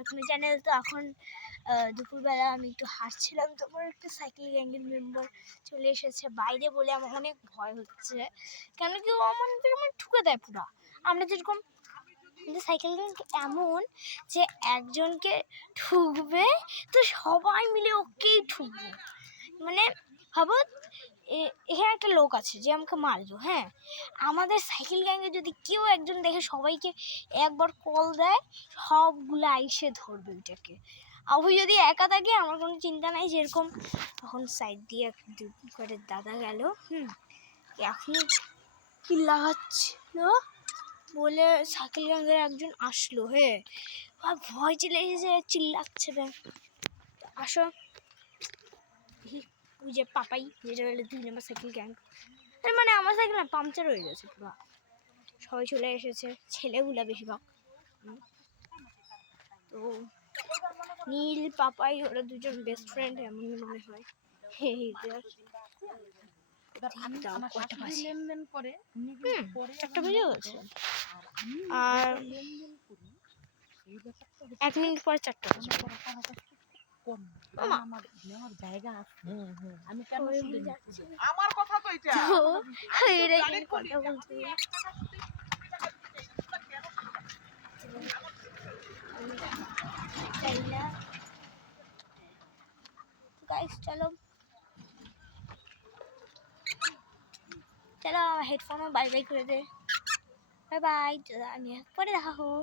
এখন চ্যানেল। তো এখন দুপুরবেলা আমি একটু হাঁটছিলাম, তারপর একটা সাইকেল গ্যাংয়ের মেম্বার চলে এসেছে বাইরে বলে আমার অনেক ভয় হচ্ছে, কেন কি ও আমাদের ঠুকে দেয় পুরো। আমরা যেরকম সাইকেল গ্যাং এমন যে একজনকে ঠুকবে তো সবাই মিলে ওকেই ঠুকবো। মানে ভাবো এখানে একটা লোক আছে যে আমাকে মারলো, হ্যাঁ, আমাদের সাইকেল গ্যাংয়ে যদি কেউ একজন দেখে সবাইকে একবার কল দেয়, সবগুলো আইসে ধরবে ওইটাকে। আর ওই যদি একা থাকে আমার কোনো চিন্তা নাই। যেরকম তখন সাইড দিয়ে করে দাদা গেল, এখন কি লাগাচ্ছিল বলে সাইকেল গ্যাংয়ের একজন আসলো, আর ভয় চলে এসেছে, চিল্লাচ্ছে আসো। ওই যে পাপাই, যেটা বলে 2 নম্বর সাইকেল গ্যাং, মানে আমার সাইকেল না পাংচার হয়ে গেছে পুরো। সবাই চলে এসেছে, ছেলেগুলা বেশিরভাগ। তো নীল পাপাই ওরা দুজন বেস্ট ফ্রেন্ড এমনই মনে হয়। লেনদেন করে একটা বেজে গেছে, আর 1 মিনিট পরে 4টা বাজে। আমার জায়গা আছে, আমি কেন যাচ্ছি আমার কথা তো এটা কথা বলতে চাই না। গাইস চলো চলো, হেডফোনও বাই বাই করে দে, বাই বাই, আমি পরে দেখা হোক।